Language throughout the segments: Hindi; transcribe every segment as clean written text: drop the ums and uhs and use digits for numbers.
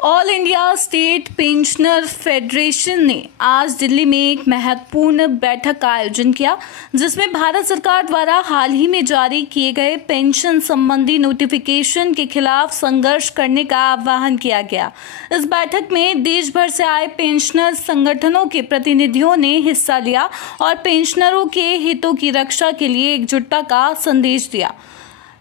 All India state pensioner federation ने आज दिल्ली में एक महत्वपूर्ण बैठक का आयोजन किया, जिसमें भारत सरकार द्वारा हाल ही में जारी किए गए पेंशन संबंधी नोटिफिकेशन के खिलाफ संघर्ष करने का आह्वान किया गया। इस बैठक में देश भर से आए पेंशनर संगठनों के प्रतिनिधियों ने हिस्सा लिया और पेंशनरों के हितों की रक्षा के लिए एकजुटता का संदेश दिया।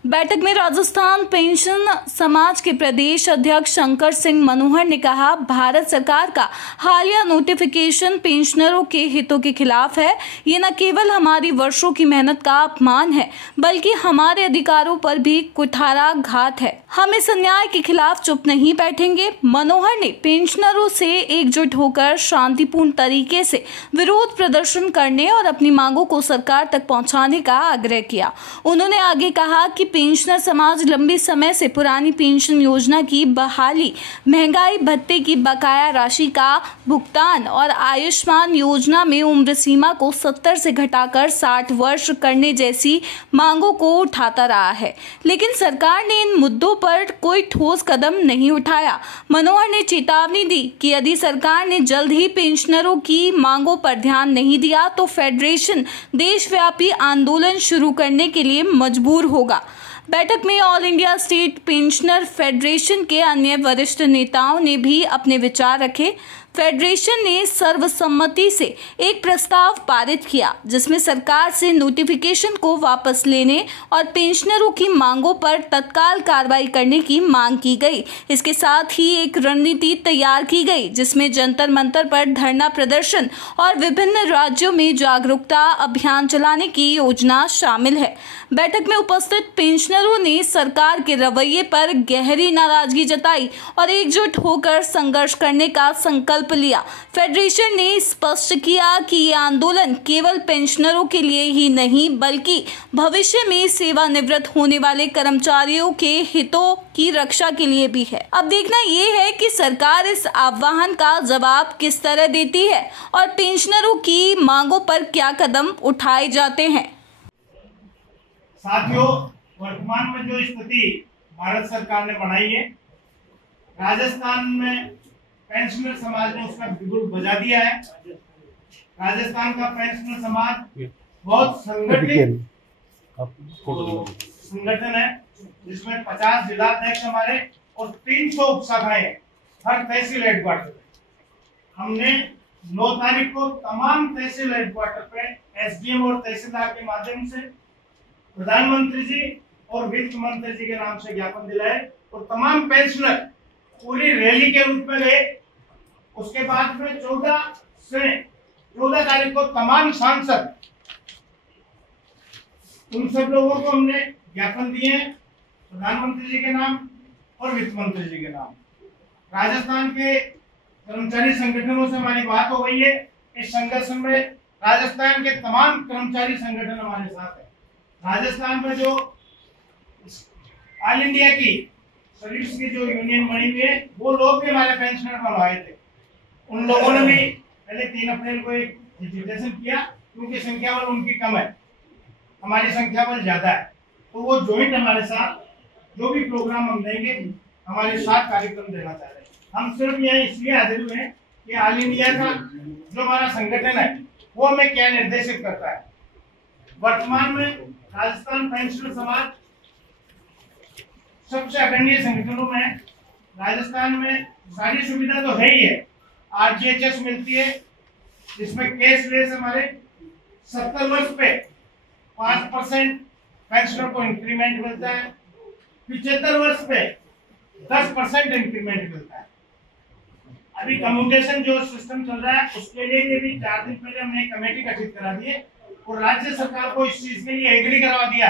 बैठक में राजस्थान पेंशन समाज के प्रदेश अध्यक्ष शंकर सिंह मनोहर ने कहा, भारत सरकार का हालिया नोटिफिकेशन पेंशनरों के हितों के खिलाफ है। ये न केवल हमारी वर्षों की मेहनत का अपमान है, बल्कि हमारे अधिकारों पर भी कुठाराघात है। हम इस अन्याय के खिलाफ चुप नहीं बैठेंगे। मनोहर ने पेंशनरों से एकजुट होकर शांतिपूर्ण तरीके से विरोध प्रदर्शन करने और अपनी मांगों को सरकार तक पहुंचाने का आग्रह किया। उन्होंने आगे कहा कि पेंशनर समाज लंबे समय से पुरानी पेंशन योजना की बहाली, महंगाई भत्ते की बकाया राशि का भुगतान और आयुष्मान योजना में उम्र सीमा को 70 से घटाकर 60 वर्ष करने जैसी मांगों को उठाता रहा है, लेकिन सरकार ने इन मुद्दों पर कोई ठोस कदम नहीं उठाया। मनोहर ने चेतावनी दी कि यदि सरकार ने जल्द ही पेंशनरों की मांगों पर ध्यान नहीं दिया तो फेडरेशन देशव्यापी आंदोलन शुरू करने के लिए मजबूर होगा। बैठक में all India state pensioner federation के अन्य वरिष्ठ नेताओं ने भी अपने विचार रखे। फेडरेशन ने सर्वसम्मति से एक प्रस्ताव पारित किया, जिसमें सरकार से नोटिफिकेशन को वापस लेने और पेंशनरों की मांगों पर तत्काल कार्रवाई करने की मांग की गई। इसके साथ ही एक रणनीति तैयार की गई, जिसमें जंतर मंतर पर धरना प्रदर्शन और विभिन्न राज्यों में जागरूकता अभियान चलाने की योजना शामिल है। बैठक में उपस्थित पेंशनरों ने सरकार के रवैये पर गहरी नाराजगी जताई और एकजुट होकर संघर्ष करने का संकल्प लिया। फेडरेशन ने स्पष्ट किया कि ये आंदोलन केवल पेंशनरों के लिए ही नहीं, बल्कि भविष्य में सेवानिवृत्त होने वाले कर्मचारियों के हितों की रक्षा के लिए भी है। अब देखना ये है कि सरकार इस आह्वान का जवाब किस तरह देती है और पेंशनरों की मांगों पर क्या कदम उठाए जाते हैं। साथियों, वर्तमान में जो स्थिति भारत सरकार ने बनाई है, राजस्थान में पेंशनर समाज ने उसका बिगुल बजा दिया है। राजस्थान का पेंशनर समाज बहुत संगठन है, जिसमें 50 जिलाध्यक्ष हमारे और 300 उपशाखाएं हर तहसील हेडक्वार्टर पे। हमने 9 तारीख को तमाम तहसील हेडक्वार्टर पे एसडीएम और तहसीलदार के माध्यम से प्रधानमंत्री जी और वित्त मंत्री जी के नाम से ज्ञापन दिलाए और तमाम पेंशनर पूरी रैली के रूप में गए। उसके बाद में 14 तारीख को तमाम सांसद, उन सब लोगों को हमने ज्ञापन दिए हैं, प्रधानमंत्री जी के नाम और वित्त मंत्री जी के नाम। राजस्थान के कर्मचारी संगठनों से हमारी बात हो गई है। इस संघर्ष में राजस्थान के तमाम कर्मचारी संगठन हमारे साथ है। राजस्थान में जो ऑल इंडिया की सर्विस की जो यूनियन बनी हुई है, वो लोग भी हमारे पेंशनर बनवाए थे। उन लोगों ने भी पहले 3 अप्रैल को एक डिजिटेशन किया, क्योंकि संख्या बल उनकी कम है, हमारी संख्या बल ज्यादा है, तो वो ज्वाइंट हमारे साथ जो भी प्रोग्राम हम देंगे, हमारे साथ कार्यक्रम देना चाह रहे हैं। हम सिर्फ यहाँ इसलिए हाजिर हुए हैं कि ऑल इंडिया का जो हमारा संगठन है वो हमें क्या निर्देशित करता है। वर्तमान में राजस्थान पेंशनर समाज सबसे अग्रणी संगठनों में है। राजस्थान में सारी सुविधा तो है ही है। आरजीएचएस मिलती है, जिसमें कैशलेस हमारे 70 वर्ष पे 5% पेंशनर को इंक्रीमेंट मिलता है, 75 वर्ष पे 10% इंक्रीमेंट मिलता है। अभी कम्युटेशन जो सिस्टम चल रहा है, उसके लिए भी 4 दिन पहले हमने एक कमेटी गठित करा दी है और राज्य सरकार को इस चीज के लिए एग्री करवा दिया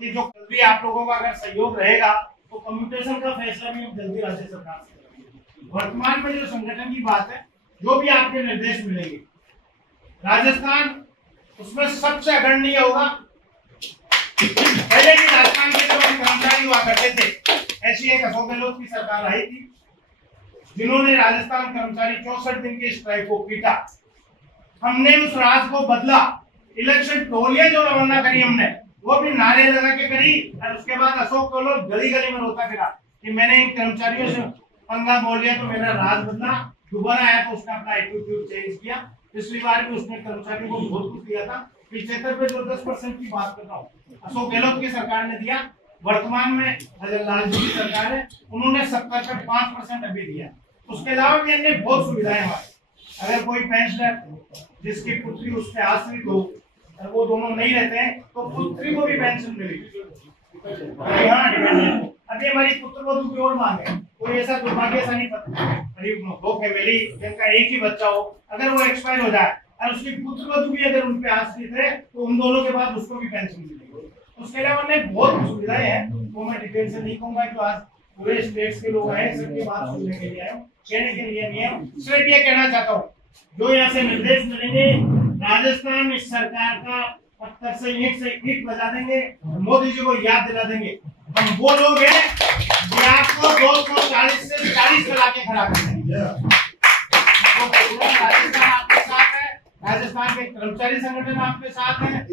कि जो जल्दी आप लोगों का अगर सहयोग रहेगा तो कम्युटेशन का फैसला भी हम जल्दी राज्य सरकार से करेंगे। वर्तमान में जो संगठन की बात है, जो भी आपके निर्देश मिलेंगे, राजस्थान उसमें सबसे अग्रणी होगा। पहले भी राजस्थान के जो कर्मचारी हुआ करते थे, ऐसी एक अशोक गहलोत की सरकार आई थी, जिन्होंने राजस्थान कर्मचारी 64 दिन की स्ट्राइक को पीटा। हमने उस राज को बदला। इलेक्शन टोलियां जो रवाना करी हमने, वो भी नारे लगा के करी, और उसके बाद अशोक गहलोत गली गली में रोता फिरा कि मैंने इन कर्मचारियों से पंगा बोल लिया तो मेरा राज बदला, दोबारा आया तो उसने अपना एटीट्यूड चेंज किया। पिछली बार भी उसने कर्मचारियों को बहुत कुछ दिया था। 75 पे जो 10% की बात कर रहा हूँ अशोक गहलोत की सरकार ने दिया, वर्तमान में लालजी की सरकार है, उन्होंने 70 पे 5% अभी दिया। उसके अलावा भी अन्य बहुत सुविधाएं हमारे, अगर कोई पेंशनर जिसकी पुत्री उससे आश्रित हो और वो दोनों नहीं रहते हैं तो पुत्री को भी पेंशन मिलेगी। अभी हमारी पुत्र वधू की और मांग है, कोई ऐसा दुर्भाग्यशाली दो फैमिली जिनका एक ही बच्चा हो, अगर वो एक्सपायर हो जाए और उसकी पुत्र वधू भी अगर उन पे आश्रित है तो उन दोनों के बाद उसको भी पेंशन मिलेगी। उसके अलावा बहुत सुविधाएं हैं, वो मैं डिटेल से नहीं कहूंगा कि आज पूरे स्टेट्स के लोग आए सबकी बात सुनने के लिए आए, कहने के लिए नहीं है। सिर्फ ये कहना चाहता हूँ जो यहाँ से निर्देश मिलेंगे राजस्थान इस सरकार का पत्थर से ईंट बजा देंगे, मोदी जी को याद दिला देंगे हम वो लोग हैं जो आपको 240 से 40 पे लाके खड़ा कर देंगे। राजस्थान आपके साथ है, राजस्थान के कर्मचारी संगठन आपके साथ है,